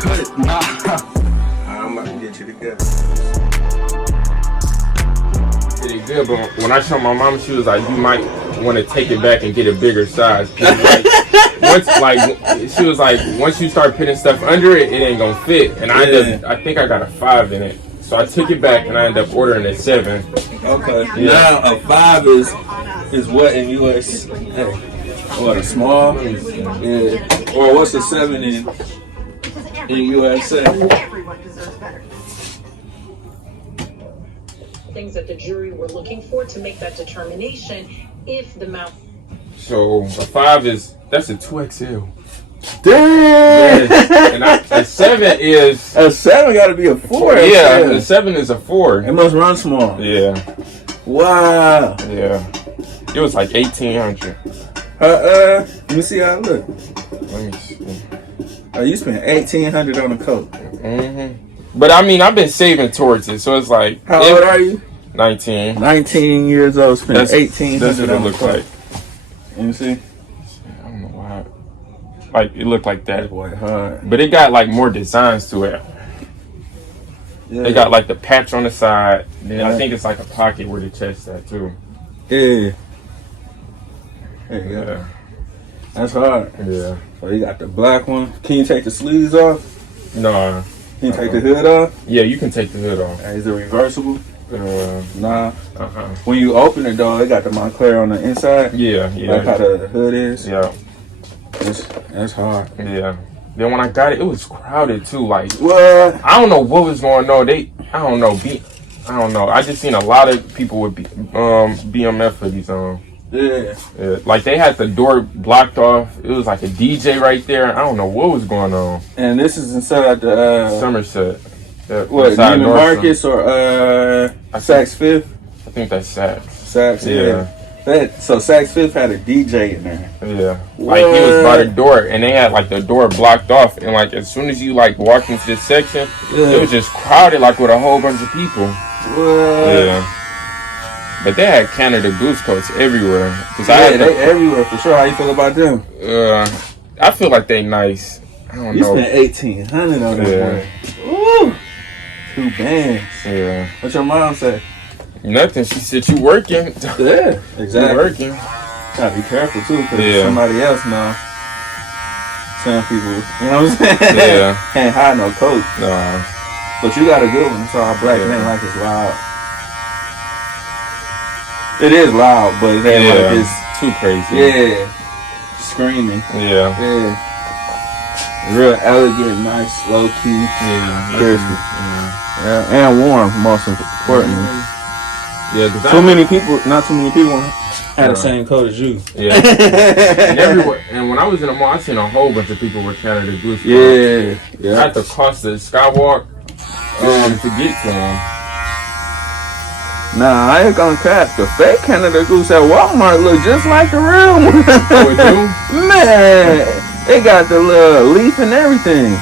cut it. Nah. I'm about to get you together. Pretty good, but when I showed my mom, she was like, "You might want to take it back and get a bigger size." She was like, once you start putting stuff under it, it ain't gonna fit. And I think I got a 5 in it, so I took it back and I ended up ordering a 7. Okay. Yeah. Now a 5 is what in US? Hey, what a small? Yeah. Or what's a 7 in USA? Things that the jury were looking for to make that determination if the mouth. So a 5 that's a 2XL. Damn. Yeah. And a 7 is a 7 got to be a 4. Yeah, a 7 is a 4. It must run small. Yeah. Wow. Yeah. It was like 1,800. Let me see how it look. Let me see. Oh, you spent 1,800 on a coat. Mm-hmm. But I mean, I've been saving towards it, so it's like. How old are you? 19. 19 years old. Spent 1,800. That's what it looked like. Let me see. I don't know why. Like it looked like that. Boy, hard. But it got like more designs to it. Yeah. It got like the patch on the side. Then I think it's like a pocket where the chest at too. Yeah. There you go. That's hard. Yeah. So you got the black one. Can you take the sleeves off? No. Can you take the hood off? Yeah, you can take the hood off. Is it reversible? Nah. Uh-huh. When you open it though, it got the Montclair on the inside. Yeah. Like how the hood is. Yeah. That's hard. Yeah. Then when I got it, it was crowded too. Like what? I don't know what was going on. I don't know. I just seen a lot of people with BMF hoodies on. Yeah. Like they had the door blocked off. It was like a DJ right there. I don't know what was going on. And this is inside the Somerset. What, Neiman Marcus or Saks Fifth? I think that's Saks. Saks, yeah. So Saks Fifth had a DJ in there. Yeah. Like he was by the door and they had like the door blocked off, and like as soon as you like walked into this section, it was just crowded like with a whole bunch of people. What? Yeah. But they had Canada Goose coats everywhere. They everywhere for sure. How you feel about them? I feel like they nice. I don't know. You spent 1,800 on them. Ooh. 2 bands. Yeah. What your mom say? Nothing. She said you working. Yeah, exactly. You working. Gotta be careful too, because somebody else know. Some people, you know what I'm saying? Yeah. Can't hide no coat. No. But you got a good one. So our black men like it's loud. It is loud, but it ain't like it's too crazy. Yeah. Screaming. Yeah. Real elegant, nice, low key. Yeah. Crispy. Yeah. And warm, most importantly. Yeah. Not too many people had the same coat as you. Yeah. And everywhere. And when I was in the mall, I seen a whole bunch of people with Canada Goose. Yeah. I had to cross the skywalk to get to them. Nah, I ain't gonna cap. The fake Canada Goose at Walmart look just like the real one. Oh, it do? Man, they got the little leaf and everything.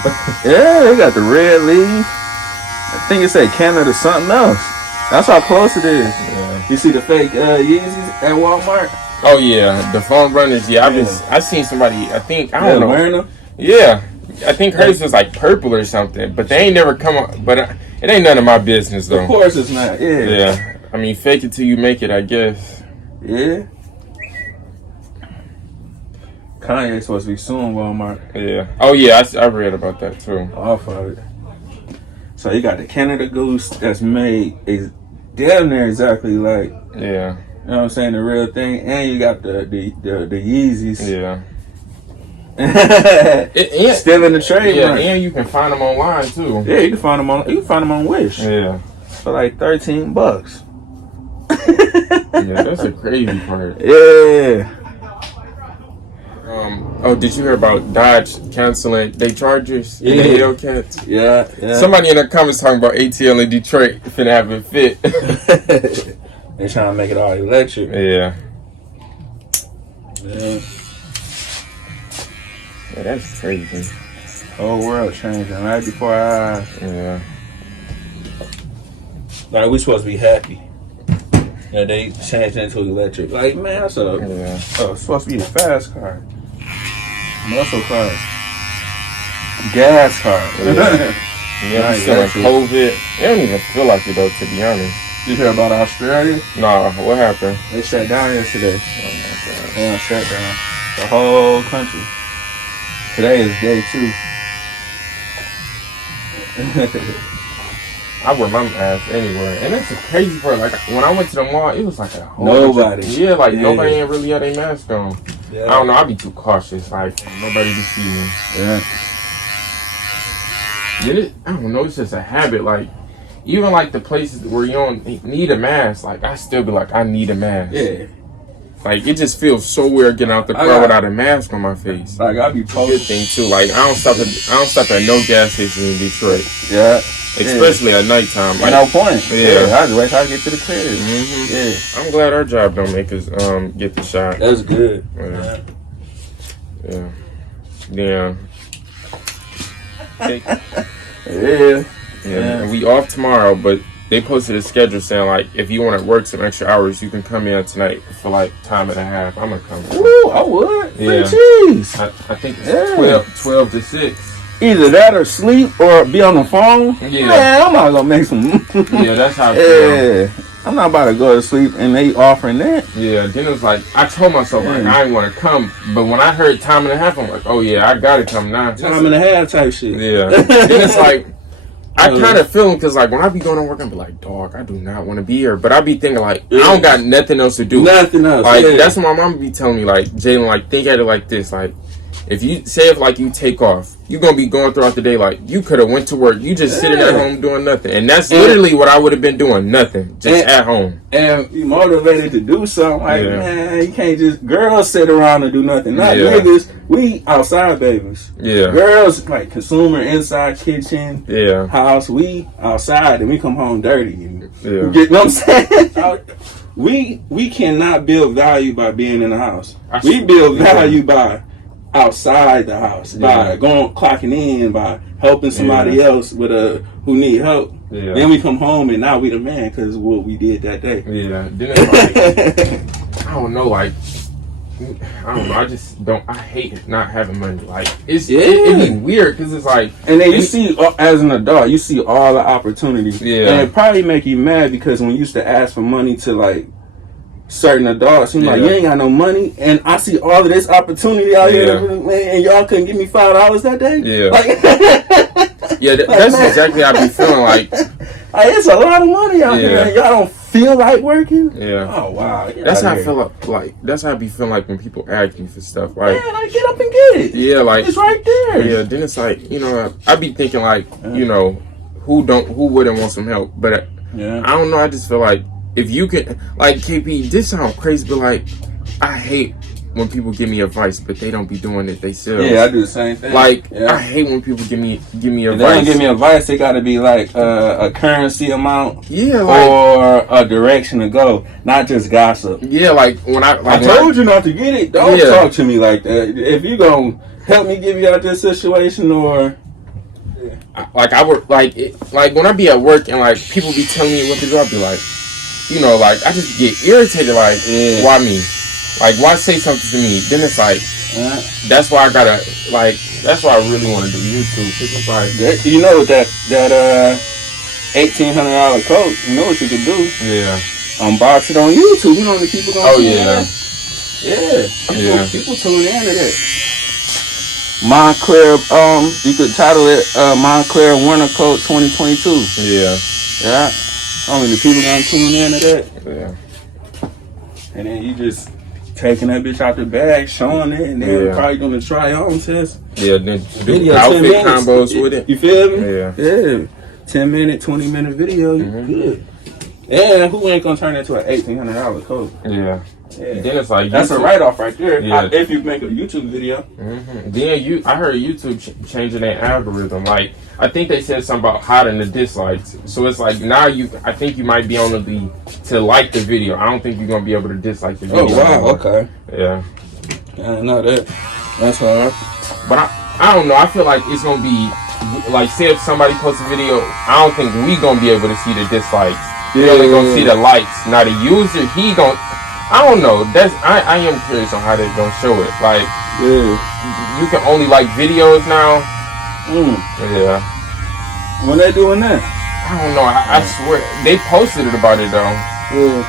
Yeah, they got the red leaf. I think it said Canada something else. That's how close it is. Yeah. You see the fake Yeezys at Walmart? Oh yeah, the foam runners. Yeah, I seen somebody. I don't know. Wearing them? Yeah, I think hers was like purple or something. But they ain't never come up. But it ain't none of my business though. Of course it's not. Yeah. Yeah. I mean, fake it till you make it, I guess. Yeah. Kanye's supposed to be suing Walmart. Yeah. Oh yeah, I read about that too. Off of it. So you got the Canada Goose that's made is damn near exactly like yeah. You know what I'm saying, the real thing, and you got the Yeezys. Yeah. Still in the trade. Yeah, and you can find them online too. Yeah, you can find them on Wish. Yeah. For like $13. Yeah, that's a crazy part. Yeah. Did you hear about Dodge canceling their Chargers? Yeah. The Hellcats? Yeah. Somebody in the comments talking about ATL in Detroit finna have it fit. They trying to make it all electric. Yeah. Yeah. Yeah, that's crazy. Whole world changing right before our eyes. Yeah. Like, we supposed to be happy that they changed into electric. Like, man, that's it's supposed to be a fast car. Muscle cars. Gas card. Yeah, we still in COVID. It don't even feel like it though, to be honest. You hear about Australia? Nah, what happened? They shut down yesterday. Oh my god. They done shut down the whole country. Today is day 2. I wear my mask anywhere, and that's the crazy part. Like when I went to the mall, it was like a whole nobody. Nobody ain't really had a mask on. Yeah. I don't know. I be too cautious. Like nobody be see me. Yeah. I don't know. It's just a habit. Like even like the places where you don't need a mask, like I still be like, I need a mask. Yeah. Like it just feels so weird getting out the car without a mask on my face. Like I be posting. Good thing too. Like I don't stop at no gas station in Detroit. Yeah. Especially at nighttime. Like, no point. Yeah. I just wait till I get to the crib. Mm-hmm. Yeah. I'm glad our job don't make us get the shot. That's good. Yeah. Yeah. And we off tomorrow, but they posted a schedule saying like if you want to work some extra hours, you can come in tonight for like time and a half. I'm gonna come. Ooh, I would. Yeah. Jeez. I think it's 12 to 6. Either that or sleep or be on the phone. Yeah. Man, I'm not gonna make some. Yeah, that's how I feel. Yeah. I'm not about to go to sleep and they offering that. Yeah, then it was like, I told myself, like, I didn't want to come. But when I heard time and a half, I'm like, oh yeah, I gotta come now. Time and a half type shit. Yeah. Then it's like, I kind of feel them because, like, when I be going to work, I be like, dog, I do not want to be here. But I be thinking, like, I don't got nothing else to do. Nothing else. Like, that's what my mom be telling me, like, Jalen, like, think at it like this. Like, if you say if like you take off, you gonna be going throughout the day like you could have went to work. You just sitting at home doing nothing, and that's literally what I would have been doing. Nothing, just at home. And you motivated to do something. Like man, you can't just girls sit around and do nothing. Not niggas. We outside babies. Yeah. Girls like consumer inside kitchen. Yeah. House. We outside and we come home dirty. And yeah. You know what I'm saying? we cannot build value by being in the house. We build value by outside the house, by going clocking in, by helping somebody else with who need help. Yeah. Then we come home and now we the man because what we did that day. Yeah. Then it's like, I don't know, like I don't know. I just don't. I hate not having money. Like it be weird because it's like, and then you see as an adult, you see all the opportunities. Yeah, and it probably make you mad because when you used to ask for money to like certain adults, you're like, you ain't got no money, and I see all of this opportunity out here, and y'all couldn't give me $5 that day. Yeah, like, that's exactly how I be feeling. Like it's a lot of money out here, and y'all don't feel like working. Yeah. Oh wow. That's how I feel like. That's how I be feeling like when people ask me for stuff. Like, like get up and get it. Yeah, like it's right there. Yeah. Then it's like I be thinking like who wouldn't want some help, but I don't know. I just feel like. If you can, like KP, this sounds crazy, but like, I hate when people give me advice, but they don't be doing it themselves. Yeah, I do the same thing. Like, I hate when people give me advice. If they don't give me advice, they got to be like a currency amount, like, or a direction to go, not just gossip. Yeah, like when I told you not to get it. Don't talk to me like that. If you gonna help me get you out this situation, or. Like I would like when I be at work and like people be telling me what to do, I'll be like. Like, I just get irritated, like, why me? Like, why say something to me? Then it's like, that's why I gotta, like, that's why I really want to do YouTube. Cause it's like, that $1,800 coat, you know what you can do? Yeah. Unbox it on YouTube. You know the people gonna People tune in to that. Montclair, you could title it, Montclair Winter Coat 2022. Yeah. How many people gonna tune in to that? Yeah. And then you just taking that bitch out the bag, showing it, and then probably gonna try on test. Yeah, then do outfit combos with it. You feel me? Yeah. 10-minute, 20-minute video, you good. And who ain't gonna turn into an $1,800 coat? Yeah. Then it's like that's a write-off right there. Yeah. If you make a YouTube video. Mm-hmm. Then I heard YouTube changing their algorithm. Like I think they said something about hiding the dislikes. So it's like now I think you might be on to like the video. I don't think you're gonna be able to dislike the video. Oh wow, okay. Yeah. I know that. That's hard. But I don't know. I feel like it's gonna be like say if somebody posts a video, I don't think we gonna be able to see the dislikes. We're only gonna see the likes. Now the user, I don't know. I am curious on how they're gonna show it. Like, you can only like videos now, Yeah. When they doing that? I don't know. I swear they posted it about it though. Yeah.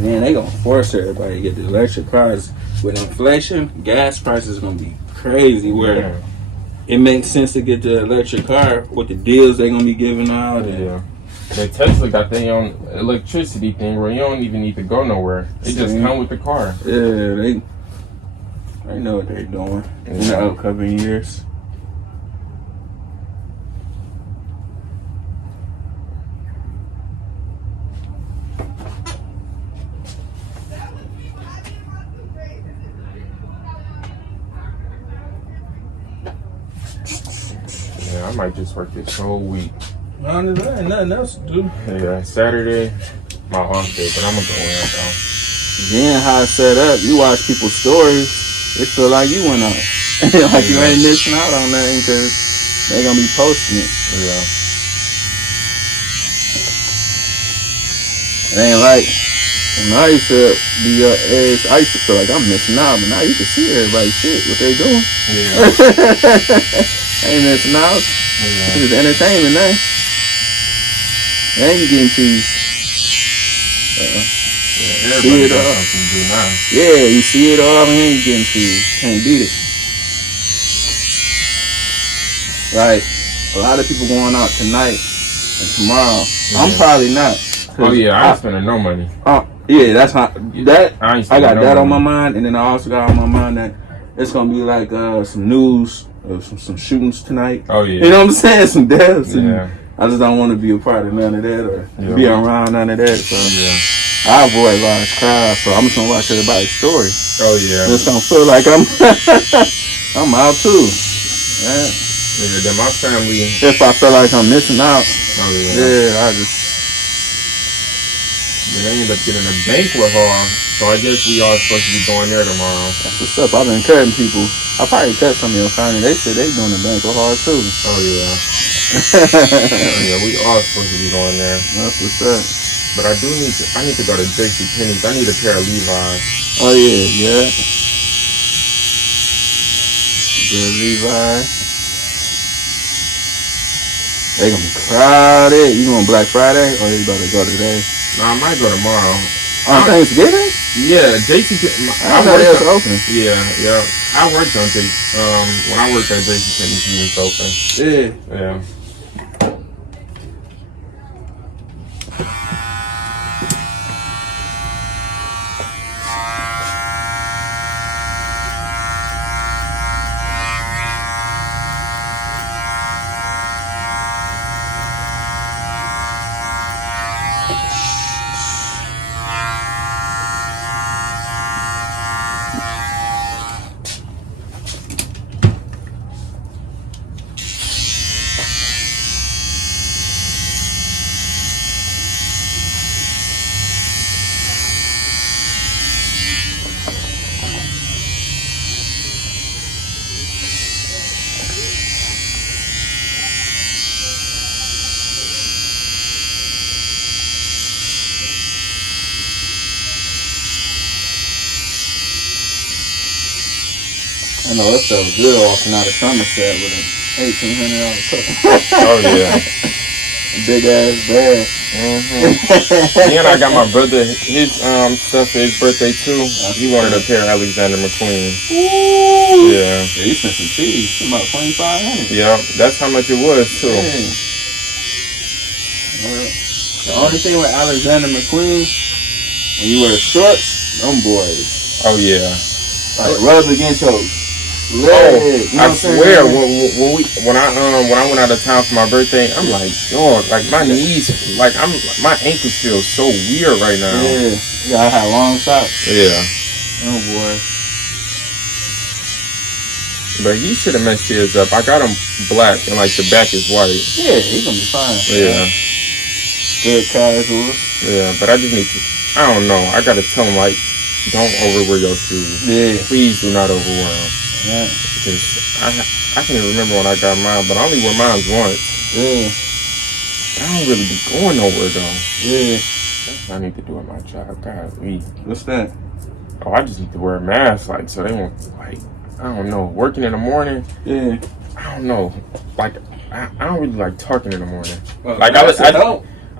Man, they gonna force everybody to get the electric cars. With inflation, gas prices gonna be crazy. Where it makes sense to get the electric car with the deals they gonna be giving out. Yeah. The Tesla got their own electricity thing where you don't even need to go nowhere. They just come with the car. Yeah, they know what they're doing in the upcoming years. Yeah, I might just work this whole week. There ain't nothing else to do. Yeah, Saturday, my off day, but I'm gonna go in though. Then how it's set up, you watch people's stories, it feel like you went out. Like you ain't missing out on nothing because they gonna be posting it. Yeah. It ain't like when I used to be your age, I used to feel like I'm missing out, but now you can see everybody shit, what they doing. Yeah. Ain't missing out. Yeah. It's entertainment now. And you getting teased. Everybody got something to do now. Yeah, you see it all and you getting teased. Can't beat it. Like, a lot of people going out tonight and tomorrow. I'm probably not. Oh yeah, I ain't spending no money. Yeah, that's how that I got that on my mind, and then I also got on my mind that it's gonna be like some news of some shootings tonight. Oh yeah. You know what I'm saying? Some deaths. Yeah. I just don't want to be a part of none of that or be around none of that. So I avoid large crowds. So I'm just gonna watch everybody's story. Oh yeah. It's gonna feel like I'm I'm out too. Yeah. Yeah, then my family. If I feel like I'm missing out. Oh yeah. Yeah, I just. Then they end up getting a banquet hall. So I guess we all supposed to be going there tomorrow. That's what's up. I've been cutting people. I probably cut some of your family. They said they doing the banquet hall too. Oh yeah. Yeah, we all supposed to be going there. That's what's up. But I need to go to JC Penney's. I need a pair of Levi's. Oh yeah. Good Levi's. They gonna be crowded. You going Black Friday or you about to go today? No, I might go tomorrow. On Thanksgiving? Yeah, JC. I know they was open. Yeah. I worked on JC. When I worked at JC Penney's, he was open. Yeah. I know it felt good walking out of Somerset with an $1,800 cup. Oh yeah. Big ass bag. And I got my brother his stuff for his birthday too. He wanted a pair of Alexander McQueen. Ooh. Yeah. Yeah, you spent some cheese. About $2,500. Yeah, that's how much it was too. Yeah. The only thing with Alexander McQueen, when you wear shorts, them boys. Oh yeah. Like rub against your leg. I swear, when I went out of town for my birthday, I'm like, dog, like my knees, like my ankles feel so weird right now. Yeah, you gotta have long socks. Yeah. Oh boy. But he should have messed his up. I got him black and like the back is white. Yeah, he gonna be fine. Yeah. Good casual. Yeah, but I just need to. I don't know. I gotta tell him like, don't overwear your shoes. Yeah. Please do not overwear them. Yeah. Because I can't remember when I got mine, but I only wear mine once. Yeah. I don't really be going nowhere though. Yeah. That's what I need to do at my job. God, What's that? Oh, I just need to wear a mask, like, so they won't, like, I don't know, working in the morning. Yeah. I don't know, like, I don't really like talking in the morning. Well, like, I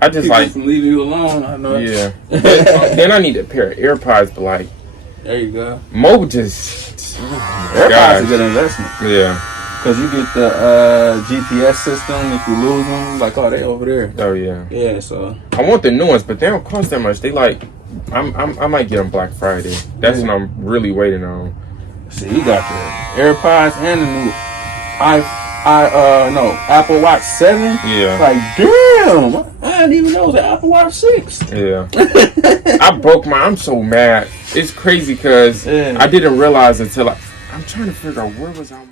just people like from leaving you alone. I know. Yeah. Then I need a pair of AirPods, but like, there you go. Mo just AirPods is a good investment. Yeah. Cause you get the GPS system. If you lose them, like, oh, they over there. Oh yeah. Yeah. So I want the new ones, but they don't cost that much. They like, I might get them Black Friday. That's what I'm really waiting on. see, you got the AirPods and the new Apple Watch 7. Yeah. Like, damn, I didn't even know it was an Apple Watch 6. Yeah. I broke my. I'm so mad. It's crazy because I didn't realize until I'm trying to figure out where was I.